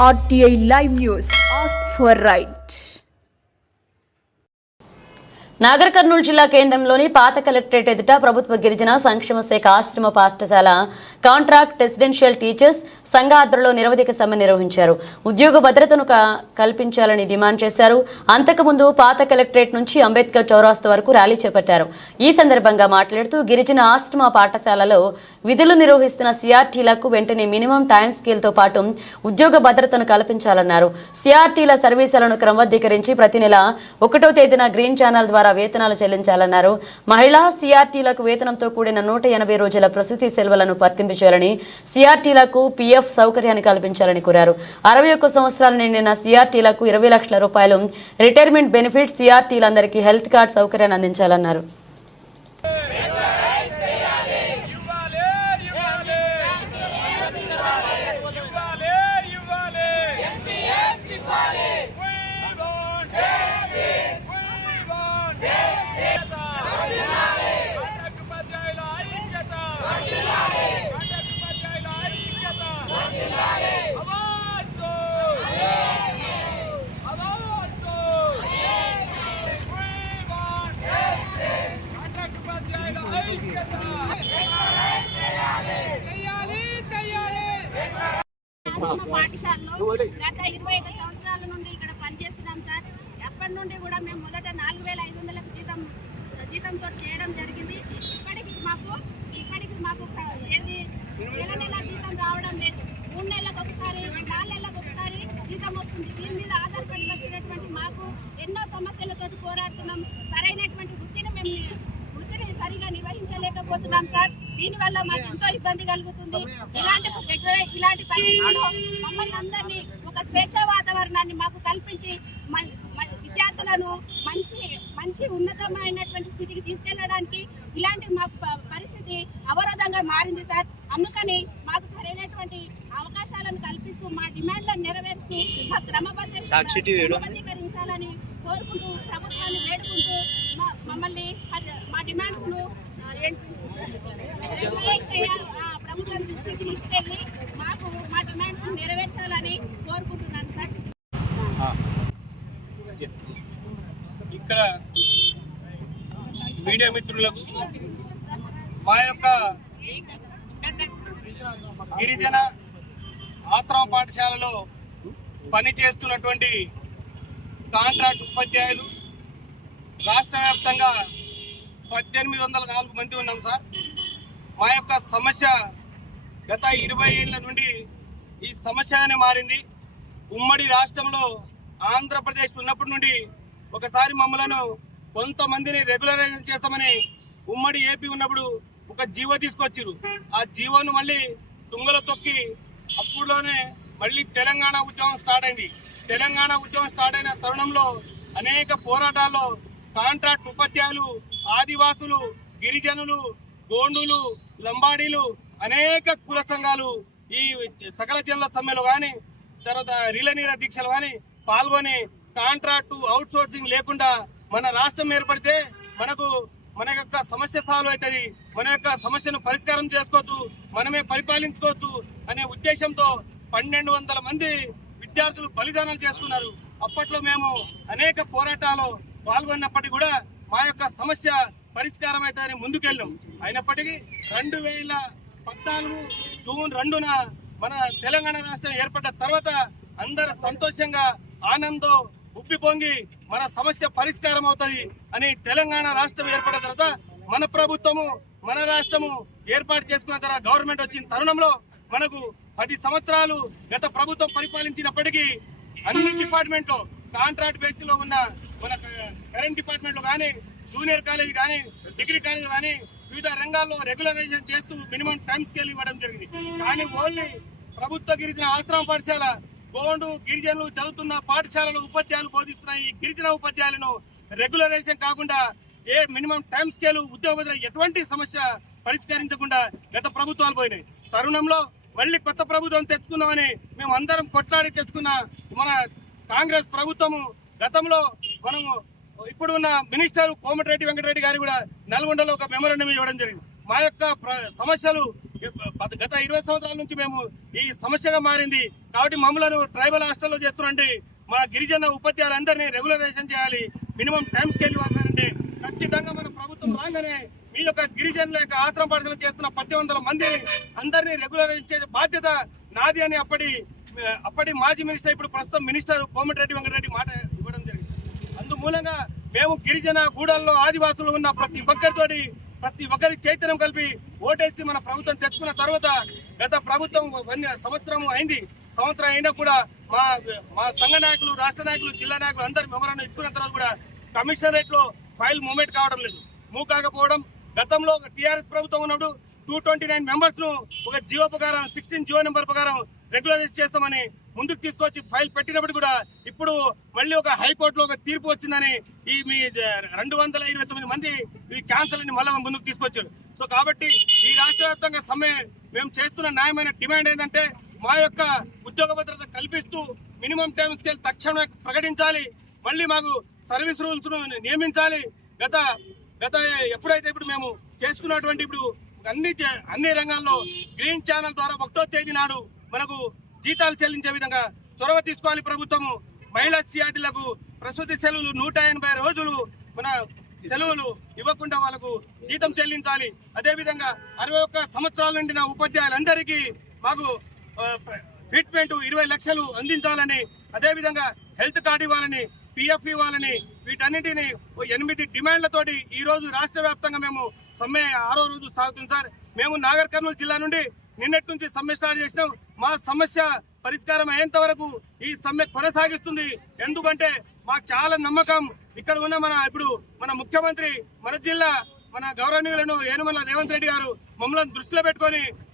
RTI Live News. Ask for right. Nagar Kurnool జిల్లా కేంద్రంలోని పాత కలెక్టరేట్ ఎదుట ప్రభుత్వ గిరిజన సంక్షేమ శాఖ ఆశ్రమ పాఠశాల కాంట్రాక్ట్ రెసిడెన్షియల్ టీచర్స్ సంఘ ఆధ్వర్యంలో నిరవధిక సమ్మె నిర్వహించారు. ఉద్యోగ భద్రతను కల్పించాలని డిమాండ్ చేశారు. అంతకుముందు పాత కలెక్టరేట్ నుంచి అంబేద్కర్ చౌరాస్తా వరకు ర్యాలీ చేపట్టారు. ఈ సందర్భంగా మాట్లాడుతూ గిరిజన ఆశ్రమ పాఠశాలలో విధులు నిర్వహిస్తున్న సిఆర్టీలకు వెంటనే మినిమం టైం స్కేల్తో పాటు ఉద్యోగ భద్రతను కల్పించాలన్నారు. సిఆర్టీల సర్వీసులను క్రమబద్ధీకరించి ప్రతి నెల 1వ తేదీన గ్రీన్ ఛానల్ ద్వారా వేతనాలు చెల్లించాలన్నారు. మహిళా సిఆర్టీలకు వేతనంతో కూడిన 180 రోజుల ప్రసూతి సెలవులను వర్తింపు చేయాలని, సిఆర్టీలకు పీఎఫ్ సౌకర్యాన్ని కల్పించాలని కోరారు. 61 సంవత్సరాలు నిండిన సిఆర్టీలకు 20 లక్షల రూపాయలు రిటైర్మెంట్ బెనిఫిట్, సిఆర్టీలందరికీ హెల్త్ కార్డ్ సౌకర్యాన్ని అందించాలన్నారు. పాఠశాలలో గత 21 సంవత్సరాల నుండి ఇక్కడ పనిచేస్తున్నాం సార్. ఎప్పటి నుండి కూడా మేము మొదట 4500 జీతంతో చేయడం జరిగింది. ఇప్పటికి మాకు ఏది నెల జీతం రావడం లేదు. 3 నెలలకు ఒకసారి, 4 నెలలకు ఒకసారి జీతం వస్తుంది. దీని మీద ఆధారపడి వచ్చినటువంటి మాకు ఎన్నో సమస్యలతో పోరాడుతున్నాం. సరైనటువంటి వృత్తిని సరిగా నిర్వహించలేకపోతున్నాం సార్. దీనివల్ల మాకు ఎంతో ఇబ్బంది కలుగుతుంది. ఇలాంటి పరిస్థితుల్లో మమ్మల్ని అందరినీ ఒక స్వేచ్ఛా వాతావరణాన్ని మాకు కల్పించి విద్యార్థులను మంచి ఉన్నతమైనటువంటి స్థితికి తీసుకెళ్లడానికి ఇలాంటి మాకు పరిస్థితి అవరోధంగా మారింది సార్. అందుకని మాకు సరైనటువంటి అవకాశాలను కల్పిస్తూ మా డిమాండ్లను నెరవేరుస్తూ మా క్రమబద్ధీకరించాలని కోరుకుంటూ ప్రభుత్వాన్ని వేడుకుంటూ మమ్మల్ని మా డిమాండ్స్ ను ప్రభుత్వం దృష్టికి తీసుకెళ్లి మా డిమాండ్స్ నెరవేర్చాలని కోరుకుంటున్నాను సార్. ఇక్కడ మీడియా మిత్రులకు మా యొక్క గిరిజన ఆశ్రమ పాఠశాలలో పనిచేస్తున్నటువంటి కాంట్రాక్ట్ ఉపాధ్యాయులు రాష్ట్ర వ్యాప్తంగా 1804 మంది ఉన్నాం సార్. మా యొక్క సమస్య గత 20 ఏళ్ల నుండి ఈ సమస్యగానే మారింది. ఉమ్మడి రాష్ట్రంలో ఆంధ్రప్రదేశ్ ఉన్నప్పటి నుండి ఒకసారి మమ్మలను కొంతమందిని రెగ్యులరైజేషన్ చేస్తామని ఉమ్మడి ఏపీ ఉన్నప్పుడు ఒక జీవో తీసుకొచ్చారు. ఆ జీవోను మళ్ళీ తుంగలో తొక్కి అప్పుడులోనే మళ్ళీ తెలంగాణ ఉద్యమం స్టార్ట్ అయింది. తెలంగాణ ఉద్యమం స్టార్ట్ అయిన తరుణంలో అనేక పోరాటాల్లో కాంట్రాక్ట్ ఉపాధ్యాయులు, ఆదివాసులు, గిరిజనులు, గోండులు, లంబాడీలు, అనేక కుల సంఘాలు ఈ సకల జనుల సమ్మెలో కానీ తర్వాత రీలనీర దీక్షలు కానీ పాల్గొని కాంట్రాక్టు అవుట్ సోర్సింగ్ లేకుండా మన రాష్ట్రం ఏర్పడితే మన యొక్క సమస్య సాల్వ్ అవుతుంది, మన యొక్క సమస్యను పరిష్కారం చేసుకోవచ్చు, మనమే పరిపాలించుకోవచ్చు అనే ఉద్దేశంతో 1200 మంది విద్యార్థులు బలిదానాలు చేసుకున్నారు. అప్పట్లో మేము అనేక పోరాటాలు పాల్గొన్నప్పటికీ కూడా మా యొక్క సమస్య పరిష్కారం అవుతుందని ముందుకెళ్ళాం. అయినప్పటికీ 2014 జూన్ 2న మన తెలంగాణ రాష్ట్రం ఏర్పడ్డ తర్వాత అందరు సంతోషంగా ఆనందంతో ఉప్పిపొంగి మన సమస్య పరిష్కారం అవుతుంది అని తెలంగాణ రాష్ట్రం ఏర్పడిన తర్వాత మన ప్రభుత్వము మన రాష్ట్రము ఏర్పాటు చేసుకున్న తర్వాత గవర్నమెంట్ వచ్చిన తరుణంలో మనకు 10 సంవత్సరాలు గత ప్రభుత్వం పరిపాలించినప్పటికీ అన్ని డిపార్ట్మెంట్లో కాంట్రాక్ట్ బేసిస్ లో ఉన్న మన కరెంట్ డిపార్ట్మెంట్ లో కానీ, జూనియర్ కాలేజ్ కానీ, డిగ్రీ కాలేజ్ కానీ వివిధ రంగాల్లో రెగ్యులరైజేషన్ చేస్తూ మినిమం టైం స్కేల్ ఇవ్వడం జరిగింది. కానీ ఓన్లీ ప్రభుత్వ గిరిజన ఆశ్రమ పాఠశాల గోండు గిరిజనులు చదువుతున్న పాఠశాలలో ఉపాధ్యాయులు బోధిస్తున్న ఈ గిరిజన ఉపాధ్యాయులను రెగ్యులరైజేషన్ కాకుండా మినిమం టైం స్కేల్ ఉద్యోగ ఎటువంటి సమస్య పరిష్కరించకుండా గత ప్రభుత్వాలు పోయినాయి. తరుణంలో మళ్ళీ కొత్త ప్రభుత్వం తెచ్చుకుందామని మేము అందరం కొట్లాడి తెచ్చుకున్న మన కాంగ్రెస్ ప్రభుత్వము గతంలో మనము ఇప్పుడు ఉన్న మినిస్టర్ కోమటిరెడ్డి వెంకటరెడ్డి గారు కూడా నల్గొండలో ఒక మెమోరాండం ఇవ్వడం జరిగింది. మా యొక్క సమస్యలు గత 20 సంవత్సరాల నుంచి మేము ఈ సమస్యగా మారింది. కాబట్టి మమ్మలను ట్రైబల్ హాస్టల్లో చేస్తున్నట్టు మా గిరిజన ఉపాధ్యాయులందరినీ రెగ్యులరైజేషన్ చేయాలి, మినిమం టైం స్కేల్ ఇవ్వాలంటే ఖచ్చితంగా మన ప్రభుత్వం రాగానే మీ యొక్క గిరిజనుల యొక్క ఆశ్రమ పాఠశాల చేస్తున్న 1800 మంది అందరినీ రెగ్యులరైజ్ చేసే బాధ్యత నాది అని అప్పటి మాజీ మినిస్టర్, ఇప్పుడు ప్రస్తుతం మినిస్టర్ కోమటిరెడ్డి వెంకటరెడ్డి మాట ఇవ్వడం జరిగింది. అందుమూలంగా మేము గిరిజన గూడల్లో ఆదివాసులు ఉన్న ప్రతి ఒక్కరి చైతన్యం కలిపి ఓటేసి మన ప్రభుత్వం తెచ్చుకున్న తర్వాత గత ప్రభుత్వం సంవత్సరం అయింది. సంవత్సరం అయినా కూడా మా సంఘ నాయకులు, రాష్ట్ర నాయకులు, జిల్లా నాయకులు అందరి మెమరాండం ఇచ్చుకున్న తర్వాత కూడా కమిషనరేట్ లో ఫైల్ మూవ్మెంట్ కావడం లేదు. మూవ్ కాకపోవడం, గతంలో టీఆర్ఎస్ ప్రభుత్వం ఉన్నప్పుడు 229 మెంబర్స్ ను ఒక జియో ప్రకారం 16 జియో నెంబర్ ప్రకారం రెగ్యులరైజ్ చేస్తామని ముందుకు తీసుకొచ్చి ఫైల్ పెట్టినప్పుడు కూడా ఇప్పుడు మళ్ళీ ఒక హైకోర్టులో ఒక తీర్పు వచ్చిందని ఈ మీ 229 మంది ఈ క్యాన్సల్ అని మళ్ళీ ముందుకు తీసుకొచ్చాడు. సో కాబట్టి ఈ రాష్ట్ర వ్యాప్తంగా సమ్మె మేము చేస్తున్న న్యాయమైన డిమాండ్ ఏంటంటే మా యొక్క ఉద్యోగ భద్రత కల్పిస్తూ మినిమం టైం స్కేల్ తక్షణమే ప్రకటించాలి, మళ్ళీ మాకు సర్వీస్ రూల్స్ ను నియమించాలి. గత ఎప్పుడైతే ఇప్పుడు మేము చేసుకున్నటువంటి ఇప్పుడు అన్ని రంగాల్లో గ్రీన్ ఛానల్ ద్వారా 1వ తేదీ నాడు మనకు జీతాలు చెల్లించే విధంగా చొరవ తీసుకోవాలి ప్రభుత్వము. మహిళా సిఆర్టీలకు ప్రసూతి సెలవులు 180 రోజులు మన సెలవులు ఇవ్వకుండా వాళ్ళకు జీతం చెల్లించాలి. అదేవిధంగా 61 సంవత్సరాల నిండిన ఉపాధ్యాయులందరికీ మాకు ట్రీట్మెంట్ 20 లక్షలు అందించాలని, అదేవిధంగా హెల్త్ కార్డు ఇవ్వాలని, పిఎఫ్ ఇవ్వాలని, వీటన్నింటినీ 8 డిమాండ్లతోటి ఈ రోజు రాష్ట్ర వ్యాప్తంగా మేము సమ్మె 6వ రోజు సాగుతుంది సార్. మేము నాగర్ కర్నూలు జిల్లా నుండి నిన్నటి నుంచి సమ్మె స్టార్ట్ చేసినాం. మా సమస్య పరిష్కారం అయ్యేంత వరకు ఈ సమ్మె కొనసాగిస్తుంది. ఎందుకంటే మాకు చాలా నమ్మకం ఇక్కడ ఉన్న మన ముఖ్యమంత్రి, మన జిల్లా, మన గౌరవనీయులను యనమల రేవంత్ రెడ్డి గారు మమ్మల్ని దృష్టిలో పెట్టుకొని